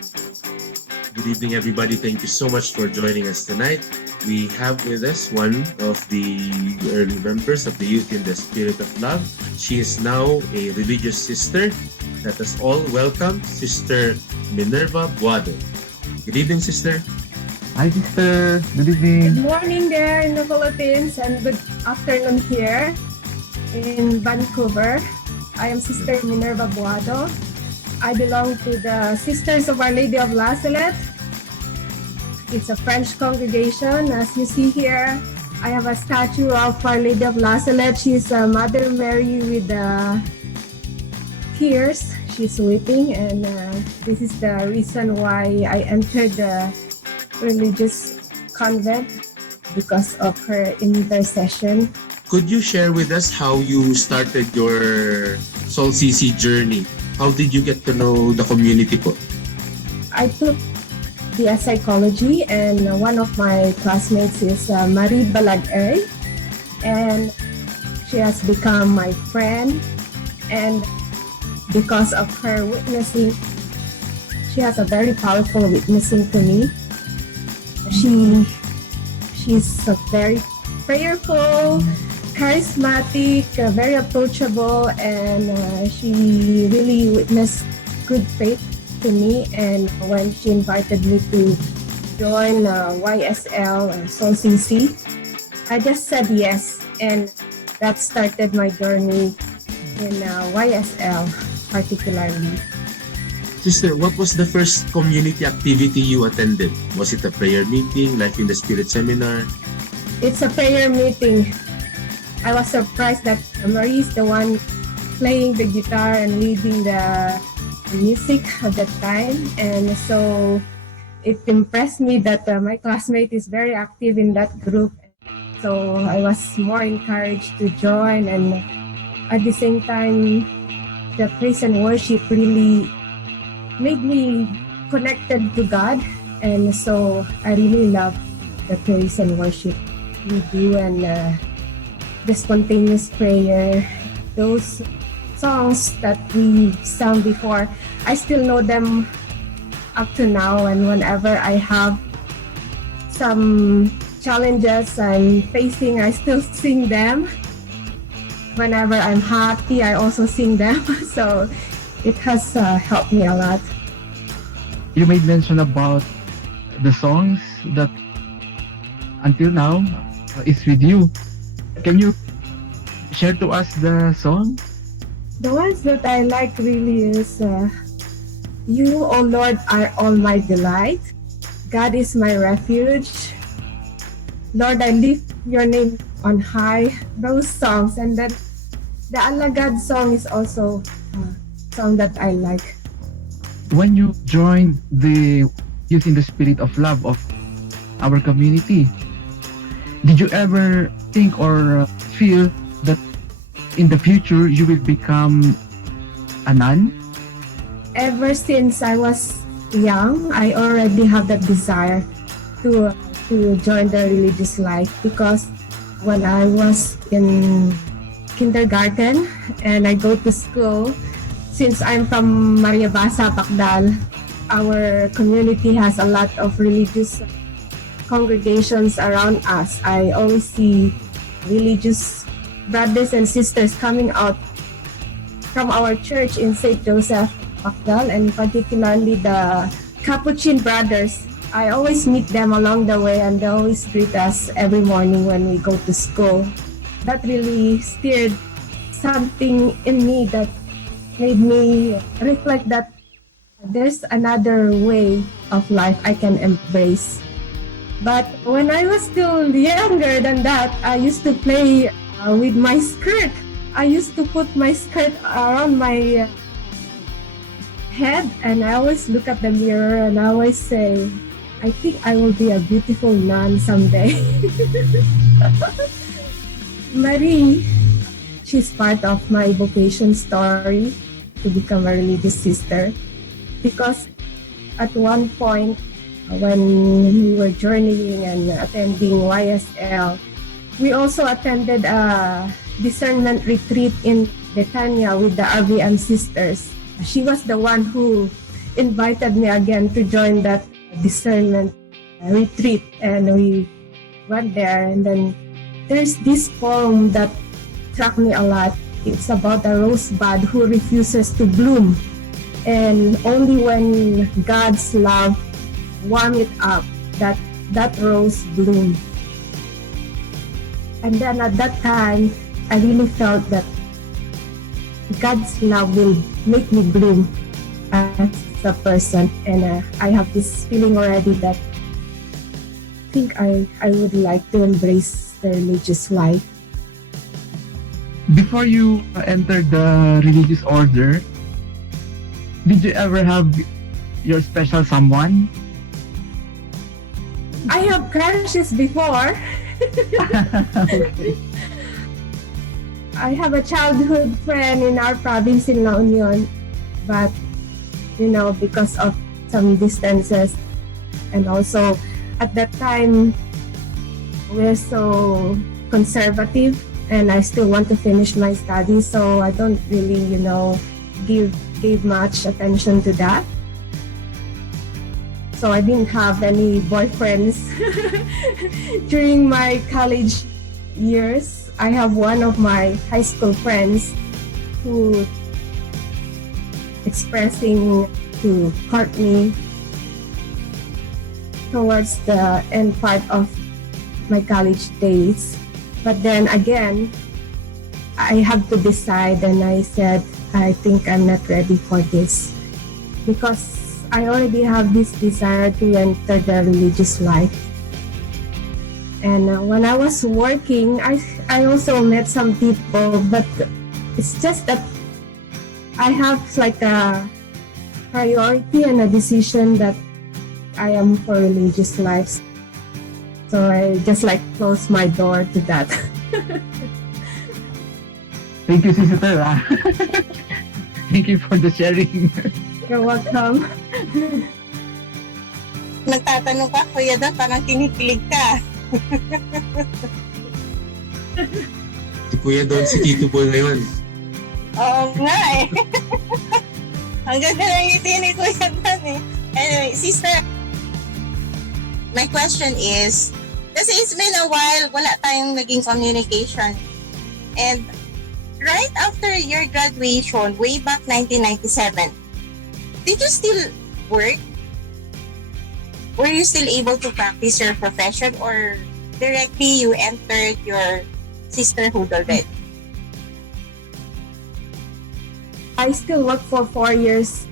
Good evening, everybody. Thank you so much for joining us tonight. We have with us one of the early members of the Youth in the Spirit of Love. She is now a religious sister. Let us all welcome Sister Minerva Boado. Good evening, sister. Hi, sister. Good evening. Good morning there in the Philippines and good afternoon here in Vancouver. I am Sister Minerva Boado. I belong to the Sisters of Our Lady of La Salette. It's a French congregation. As you see here, I have a statue of Our Lady of La Salette. She's Mother Mary with tears. She's weeping, and this is the reason why I entered the religious convent, because of her intercession. Could you share with us how you started your Soul CC journey? How did you get to know the community po? I took BS Psychology, and one of my classmates is Marie Balagay, and she has become my friend. And because of her witnessing, she has a very powerful witnessing to me. She's a very prayerful, charismatic, very approachable, and she really witnessed good faith to me. And when she invited me to join YSL Soul CC, I just said yes, and that started my journey in YSL particularly. Sister, what was the first community activity you attended? Was it a prayer meeting, Life in the Spirit seminar? It's a prayer meeting. I was surprised that Marie is the one playing the guitar and leading the music at that time. And so it impressed me that my classmate is very active in that group. So I was more encouraged to join, and at the same time, the praise and worship really made me connected to God. And so I really love the praise and worship we do, and the spontaneous prayer, those songs that we sang before. I still know them up to now, and whenever I have some challenges I'm facing, I still sing them. Whenever I'm happy, I also sing them. So it has helped me a lot. You made mention about the songs that until now is with you. Can you share to us the song? The ones that I like really is You, O Lord, are all my delight. God is my refuge. Lord, I lift your name on high. Those songs. And then the Alagad song is also a song that I like. When you joined the Youth in the Spirit of Love of our community, did you ever think or feel that in the future you will become a nun? Ever since I was young, I already have that desire to join the religious life, because when I was in kindergarten and I go to school, since I'm from Maria Basa, Pacdal, our community has a lot of religious congregations around us. I always see religious brothers and sisters coming out from our church in St. Joseph, Pacdal, and particularly the Capuchin brothers. I always meet them along the way, and they always greet us every morning when we go to school. That really stirred something in me that made me reflect that there's another way of life I can embrace. But when I was still younger than that, I used to play with my skirt. I used to put my skirt around my head, and I always look at the mirror and I always say, I think I will be a beautiful nun someday. Marie, she's part of my vocation story to become a religious sister, because at one point when we were journeying and attending YSL, we also attended a discernment retreat in Betania with the RVM sisters. She was the one who invited me again to join that discernment retreat, and we went there. And then there's this poem that struck me a lot. It's about a rosebud who refuses to bloom, and only when God's love warm it up, that rose bloomed. And then at that time, I really felt that God's love will make me bloom as a person. And I have this feeling already that I think I would like to embrace the religious life. Before you entered the religious order, did you ever have your special someone? I have crushes before. Okay. I have a childhood friend in our province in La Union, but because of some distances, and also at that time we're so conservative, and I still want to finish my studies, so I don't really, give much attention to that. So I didn't have any boyfriends during my college years. I have one of my high school friends who expressing to court me towards the end part of my college days. But then again, I have to decide, and I said, I think I'm not ready for this, because I already have this desire to enter the religious life. And when I was working, I also met some people, but it's just that I have like a priority and a decision that I am for religious life. So I just close my door to that. Thank you, sister. Thank you for the sharing. You're welcome. Nagtatanong ka, Kuya Dan, parang kinikilig ka. Si Kuya Don, si Tito Boy ngayon. Oo nga eh. Ang ganda ng ngiti ni Kuya Dan eh. Anyway, sister, my question is, kasi it's been a while, wala tayong naging communication. And right after your graduation, way back 1997, did you still work? Were you still able to practice your profession, or directly you entered your sisterhood already? I still work for 4 years.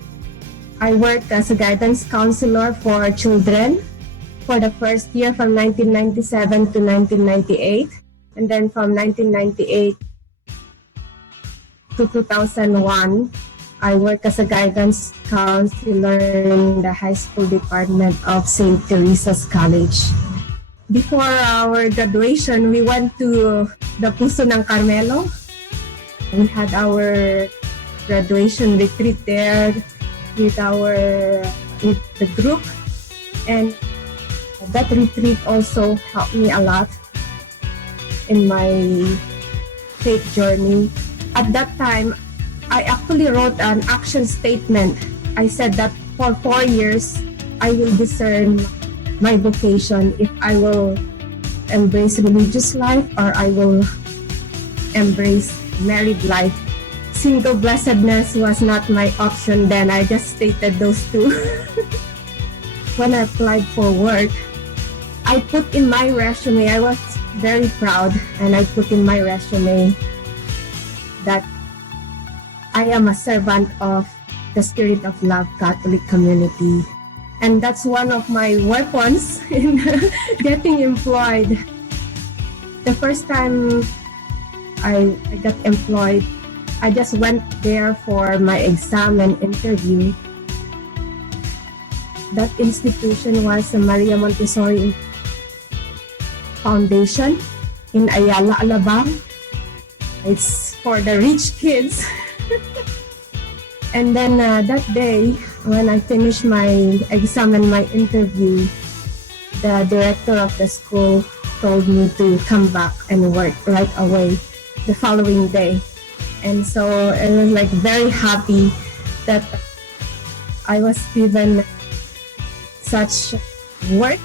I worked as a guidance counselor for children for the first year from 1997 to 1998. And then from 1998 to 2001, I work as a guidance counselor in the high school department of St. Teresa's College. Before our graduation, we went to the Puso ng Carmelo. We had our graduation retreat there with the group, and that retreat also helped me a lot in my faith journey. At that time, I actually wrote an action statement. I said that for 4 years, I will discern my vocation, if I will embrace religious life or I will embrace married life. Single blessedness was not my option then. I just stated those two. When I applied for work, I put in my resume, I was very proud, and I put in my resume that I am a servant of the Spirit of Love Catholic community. And that's one of my weapons in getting employed. The first time I got employed, I just went there for my exam and interview. That institution was the Maria Montessori Foundation in Ayala, Alabang. It's for the rich kids. And then that day, when I finished my exam and my interview, the director of the school told me to come back and work right away the following day. And so I was very happy that I was given such work.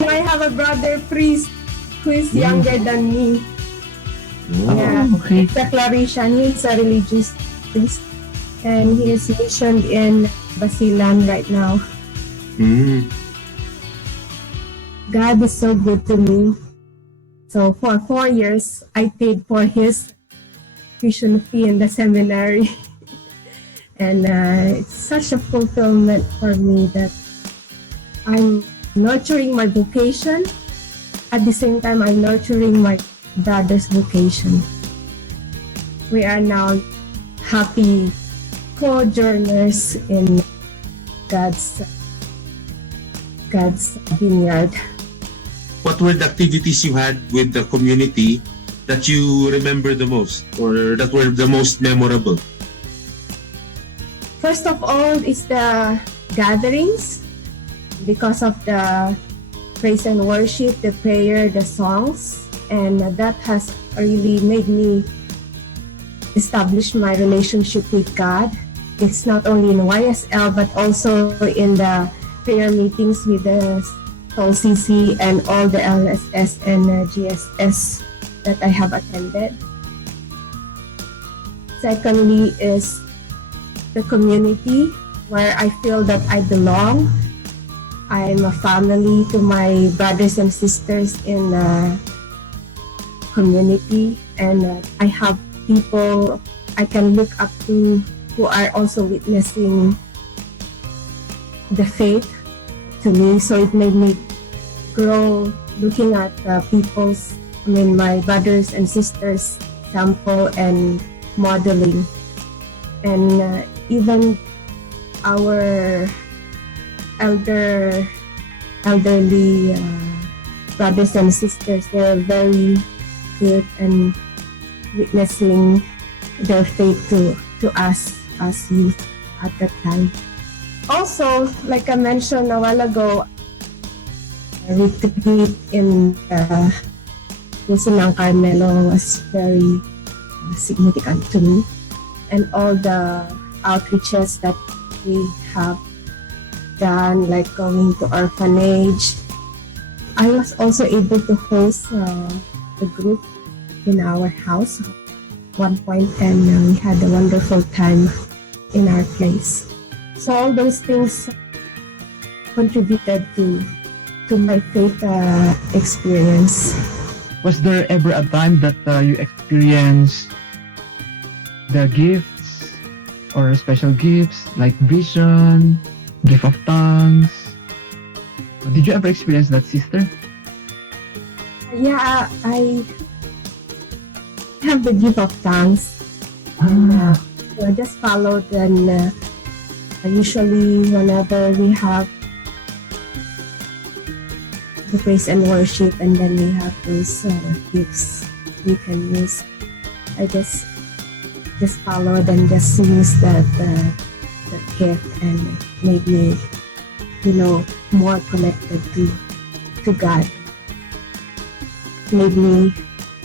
I have a brother priest who is younger than me. Yeah, Oh, okay. declaration. He is a religious priest, and he is missioned in Basilan right now. Mm. God is so good to me. So for 4 years, I paid for his tuition fee in the seminary. And it's such a fulfillment for me that I'm nurturing my vocation. At the same time, I'm nurturing my brother's vocation. We are now happy co-journers in God's vineyard. What were the activities you had with the community that you remember the most, or that were the most memorable? First of all is the gatherings, because of the praise and worship, the prayer, the songs, and that has really made me establish my relationship with God. It's not only in YSL but also in the prayer meetings with the Soul CC and all the LSS and GSS that I have attended. Secondly is the community where I feel that I belong. I'm a family to my brothers and sisters in the community, and I have people I can look up to who are also witnessing the faith to me. So it made me grow looking at my brothers and sisters sample and modeling. And even our elderly brothers and sisters, they're very good and witnessing their faith to us as youth at that time. Also, like I mentioned a while ago, a retreat in Puso ng Carmelo was very significant to me. And all the outreaches that we have done, like going to orphanage. I was also able to host the group in our house at one point, and we had a wonderful time in our place. So all those things contributed to my faith experience. Was there ever a time that you experienced the gifts or special gifts like vision, gift of tongues? Did you ever experience that, sister? Yeah, I have the gift of tongues. And, I just followed, and usually whenever we have the praise and worship, and then we have those gifts we can use, I just followed and just used that gift, and made me, more connected to God. Made me,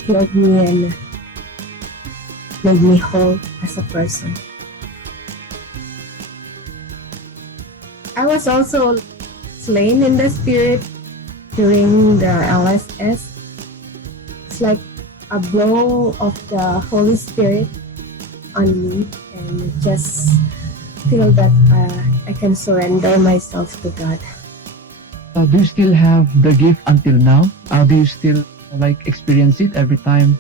healed me, and made me whole as a person. I was also slain in the spirit during the LSS. It's like a blow of the Holy Spirit on me, and just feel that I can surrender myself to God. Do you still have the gift until now? Do you still experience it every time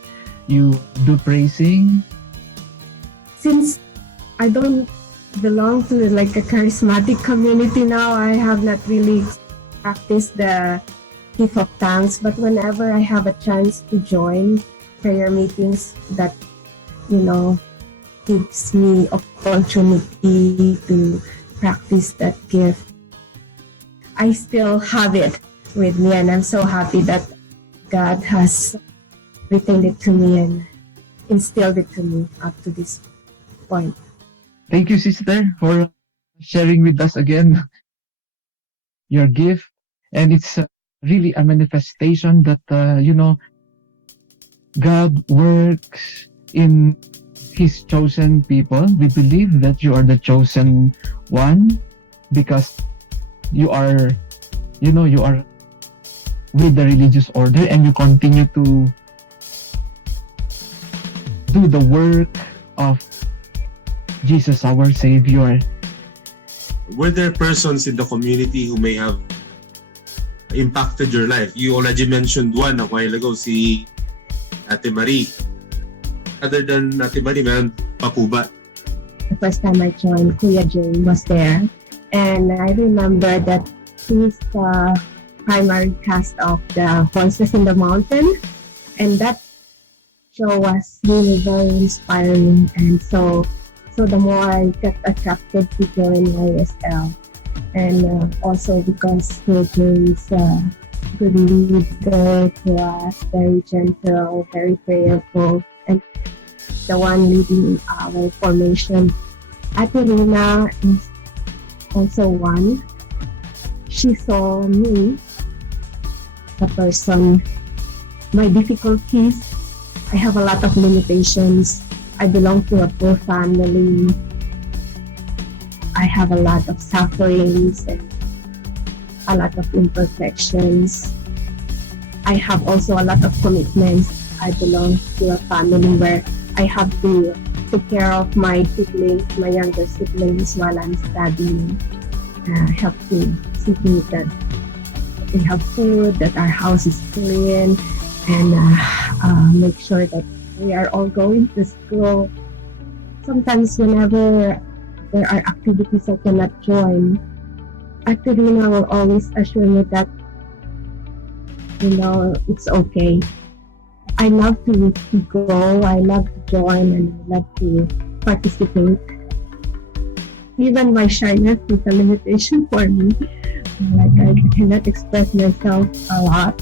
you do praising? Since I don't belong to a charismatic community now, I have not really practiced the gift of tongues. But whenever I have a chance to join prayer meetings, that gives me opportunity to practice that gift, I still have it with me, and I'm so happy that God has retained it to me and instilled it to me up to this point. Thank you, sister, for sharing with us again your gift. And it's really a manifestation that, God works in His chosen people. We believe that you are the chosen one because you are, you are with the religious order and you continue to do the work of Jesus, our Savior. Were there persons in the community who may have impacted your life? You already mentioned one a while ago, si Ate Marie. Other than Ate Marie, meron pa po ba? The first time I joined, Kuya Jay was there. And I remember that he's the primary cast of the Voices in the Mountain. And that show was really very inspiring. And so the more I got attracted to join YSL. And also because Kuya Jay is a good leader to us, very gentle, very prayerful, and the one leading our formation. Ate Rina is also one. She saw me, the person, my difficulties. I have a lot of limitations. I belong to a poor family. I have a lot of sufferings and a lot of imperfections. I have also a lot of commitments. I belong to a family where I have to take care of my siblings, my younger siblings while I'm studying. I have to see to it that we have food, that our house is clean, and make sure that we are all going to school. Sometimes whenever there are activities I cannot join, Actorina will always assure me that, it's okay. I love to go, I love to join, and I love to participate. Even my shyness is a limitation for me. Like I cannot express myself a lot.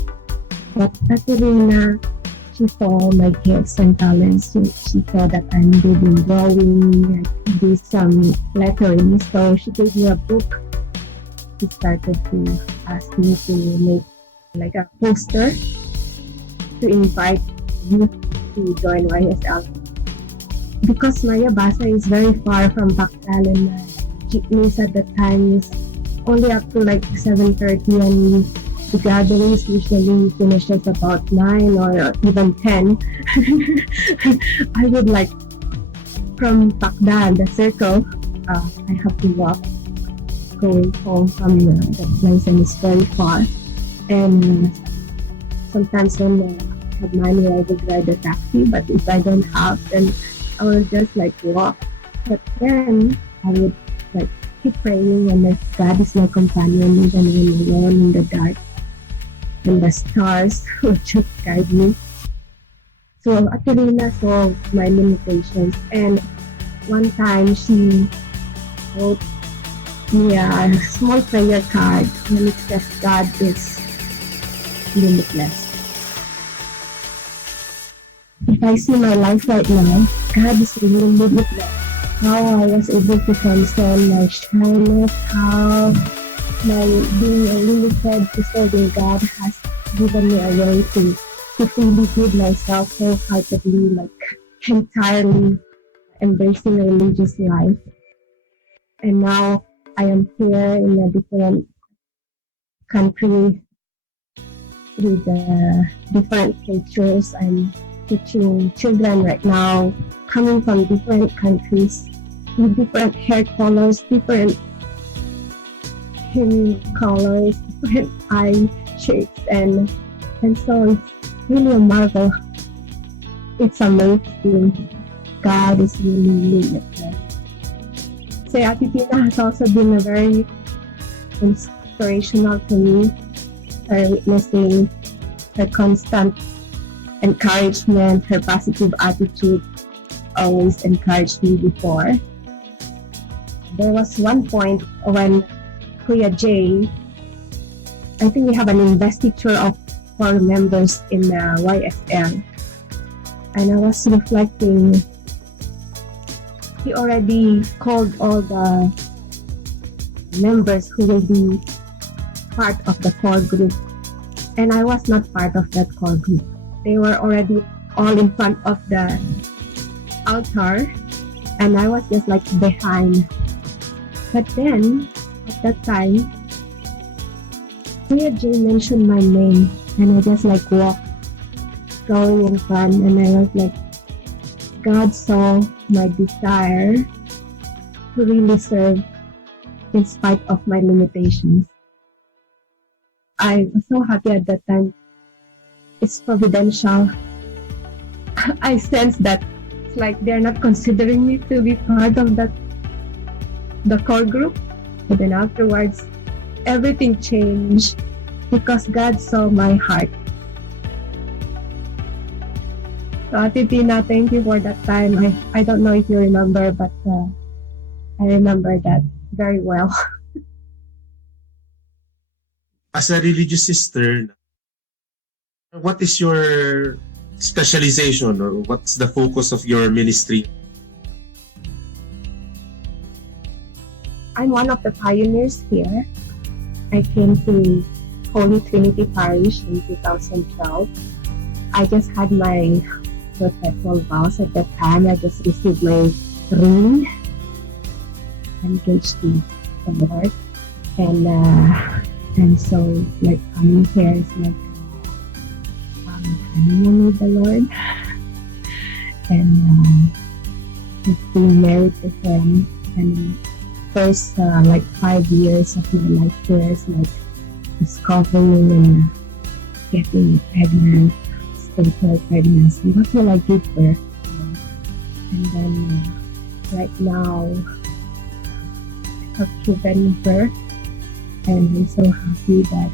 But Katerina, she saw my gifts and talents. She saw that I'm good in drawing, I do some lettering. So she gave me a book. She started to ask me to make like a poster to invite youth to join YSL. Because Maya Basa is very far from Bactal, and jeepneys at the time is only up to like 7:30, and the gatherings usually finishes about 9 or even 10. I would like from Bactal, the circle, I have to walk going home from the place, and it's very far. And sometimes when I have money, I would ride a taxi, but if I don't have, then I will just like walk. But then I would like keep praying, and God is my companion even when I'm alone in the dark, and the stars would just guide me. So Aterina saw my limitations, and one time she wrote me a small prayer card, and it says God is limitless. If I see my life right now, God is really limitless. How I was able to transcend my shyness, how my being limited to serving God has given me a way to fully give myself wholeheartedly, like entirely embracing a religious life. And now I am here in a different country with different cultures. I'm teaching children right now coming from different countries with different hair colors, different skin colors, different eye shapes, and so it's really a marvel. It's amazing. God is really limitless. So Ate Tina has also been a very inspirational to me. Her witnessing, her constant encouragement, her positive attitude always encouraged me before. There was one point when Kuya Jay, I think we have an investiture of 4 members in YSL, and I was reflecting, he already called all the members who will be part of the core group, and I was not part of that core group. They were already all in front of the altar, and I was just like behind. But then At that time, Kuya Jay mentioned my name, and I just like walked, going in front, and I was like, God saw my desire to really serve in spite of my limitations. I was so happy at that time. It's providential. I sense that it's like they're not considering me to be part of the core group. But then afterwards, everything changed because God saw my heart. So Ate Tina, thank you for that time. I don't know if you remember, but I remember that very well. As a religious sister, what is your specialization or what's the focus of your ministry? I'm one of the pioneers here. I came to Holy Trinity Parish in 2012. I just had my perpetual vows at that time. I just received my ring, engaged to the Lord, and so like coming here is like honeymoon with the Lord, and just being married to Him. And first like 5 years of my life here is like discovering and getting pregnant, spiritual pregnancy. What will I give birth? And then right now I have given birth, and I'm so happy that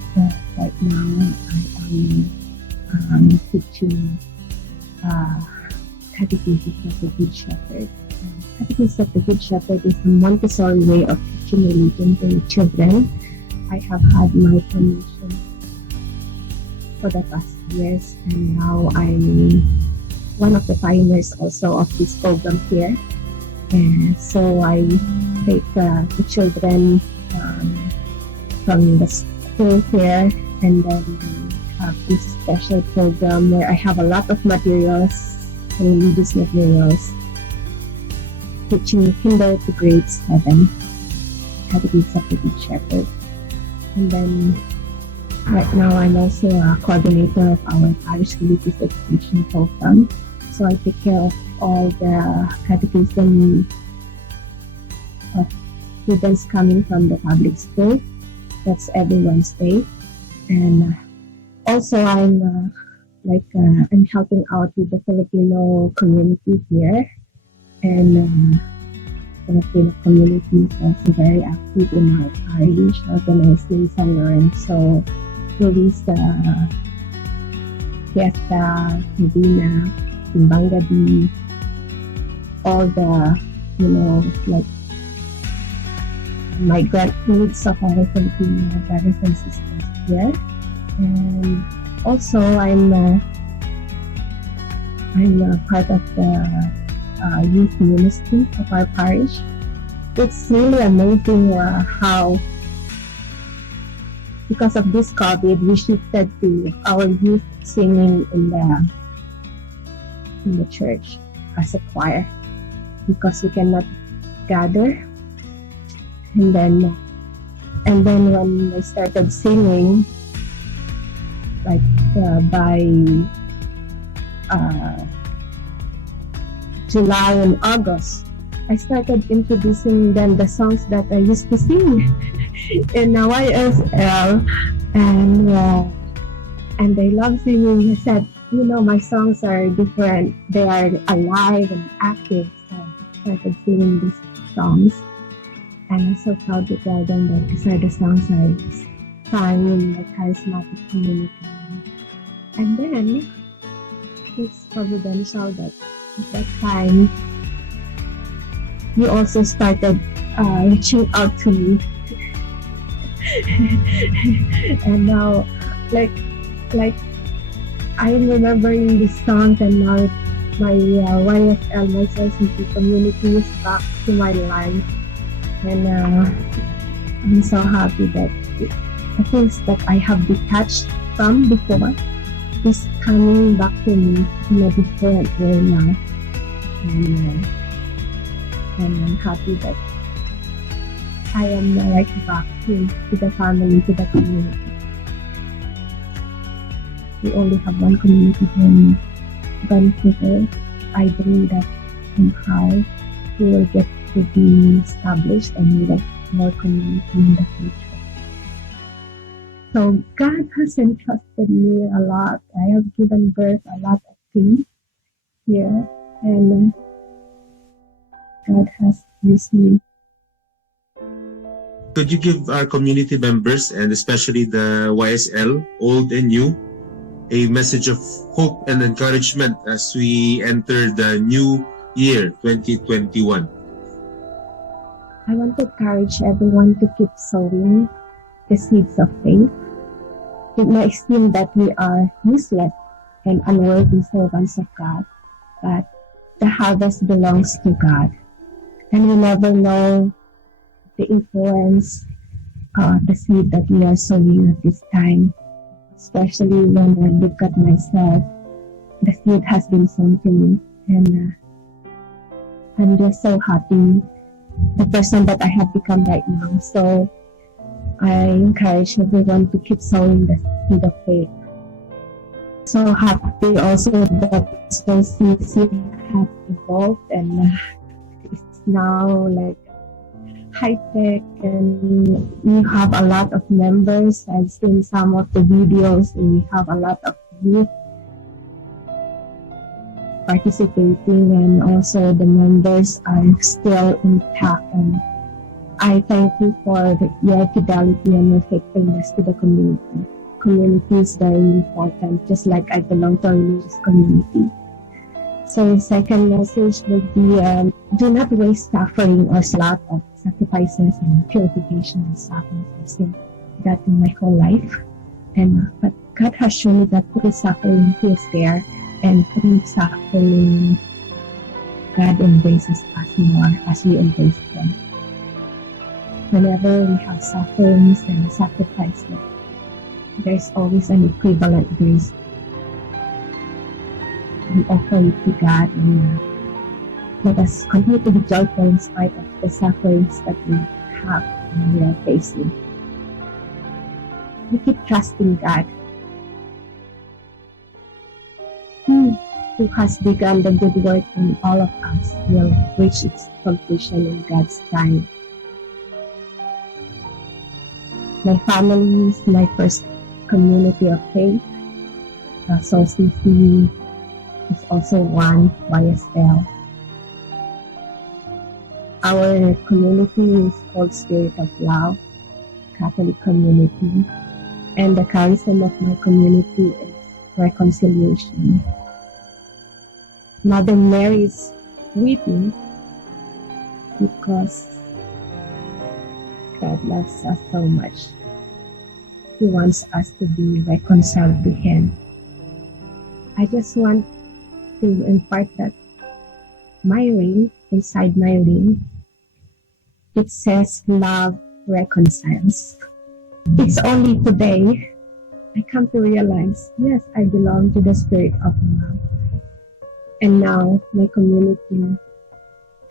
right now I am teaching Catechesis of the Good Shepherd. Catechesis of the Good Shepherd is a Montessori way of teaching religion to children. I have had my formation for the past years, and now I'm one of the pioneers also of this program here. And so I take the children from the school here, and then have this special program where I have a lot of materials, religious materials, teaching kinder to grade 7, Catechesis of the Good Shepherd. And then right now I'm also a coordinator of our parish religious education program. So I take care of all the catechism of students coming from the public school. That's every Wednesday. And also I'm I'm helping out with the Filipino community here. And Filipino community is also very active in our parish, organizing San Lorenzo, Luisa, Fiesta, Medina, Timbang Gabi, all the, migrant needs of our Filipino brothers and sisters here. And also I'm part of the youth ministry of our parish. It's really amazing how, because of this COVID, we shifted to our youth singing in the church as a choir, because we cannot gather. And then when I started singing, by July and August, I started introducing them the songs that I used to sing in YSL, and they love singing. I said, my songs are different. They are alive and active. So I started singing these songs, and I'm so proud to tell them that these are the songs I sang in the charismatic community. And then it's providential that at that time you also started reaching out to me. And now like I'm remembering these songs, and now my YSL, my sensitive community, is back to my life. And I'm so happy that the things that I have detached from before is coming back to me in a different way now. And I'm happy that I am right back to the family, to the community. We only have one community here in Vancouver. I believe that somehow we will get to be established and we will have more community in the future. So God has entrusted me a lot. I have given birth a lot of things here, and God has used me. Could you give our community members and especially the YSL, old and new, a message of hope and encouragement as we enter the new year, 2021? I want to encourage everyone to keep sowing the seeds of faith. It may seem that we are useless and unworthy servants of God, but the harvest belongs to God. And we never know the influence, the seed that we are sowing at this time. Especially when I look at myself, the seed has been sown to me. And I'm just so happy, the person that I have become right now. So I encourage everyone to keep sowing the seed of faith. So happy also that CC has evolved and it's now like high-tech, and we have a lot of members. I've seen some of the videos, and we have a lot of youth participating, and also the members are still intact. And I thank you for your fidelity and your faithfulness to the community. Community is very important, just like I belong to a religious community. So the second message would be, do not waste suffering or a lot of sacrifices and purification and suffering. I've seen that in my whole life. But God has shown me that through suffering, He is there. And through suffering, God embraces us more as we embrace Him. Whenever we have sufferings and sacrifices, there's always an equivalent grace. We offer it to God, and let us continue to be joyful in spite of the sufferings that we have and we are facing. We keep trusting God. He who has begun the good work in all of us will reach its completion in God's time. My family is my first community of faith. So CC is also one, YSL. Our community is called Spirit of Love, Catholic community. And the charism of my community is reconciliation. Mother Mary is weeping because God loves us so much. He wants us to be reconciled to Him. I just want to impart that my ring, inside my ring, it says love reconciles. It's only today I come to realize, yes, I belong to the Spirit of Love. And now my community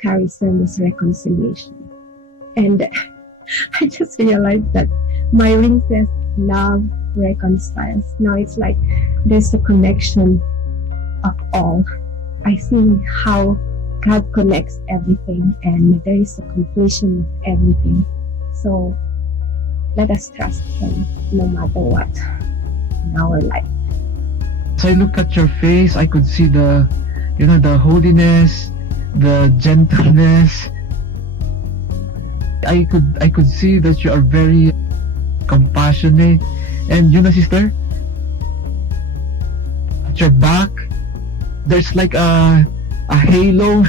carries on this reconciliation. And I just realized that my ring says love reconciles. Now it's like there's a connection of all. I see how God connects everything, and there is a completion of everything. So let us trust Him no matter what in our life. As I look at your face, I could see the holiness, the gentleness. I could see that you are very compassionate. And sister, at your back, there's like a halo.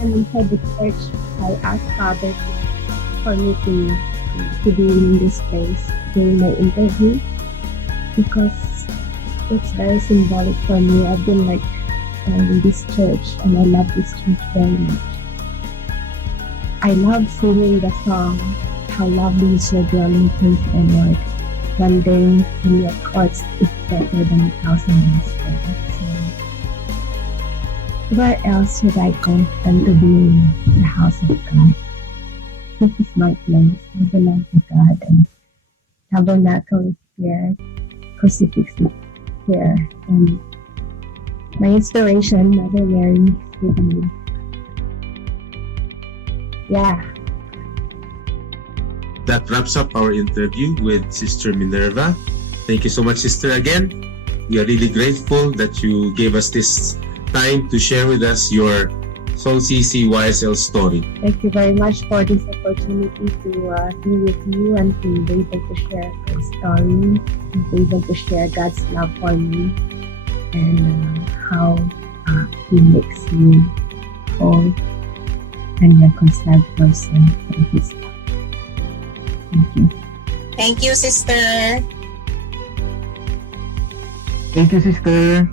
And inside the church, I asked Father for me to be in this place during my interview, because it's very symbolic for me. I've been in this church, and I love this church very much. I love singing the song, "How Lovely Is Your Dwelling Place, O Lord. One day in your courts is better than 1,000 years there." So, where else should I go than to be in the house of God? This is my place. I belong to God, and tabernacle is here, crucifix is here, and my inspiration, Mother Mary, is with me. Yeah. That wraps up our interview with Sister Minerva. Thank you so much, Sister, again. We are really grateful that you gave us this time to share with us your Soul CC YSL story. Thank you very much for this opportunity to be with you and to be able to share my story, to be able to share God's love for me, and how He makes you whole and reconciled person from His love. Thank you. Thank you, sister. Thank you, sister.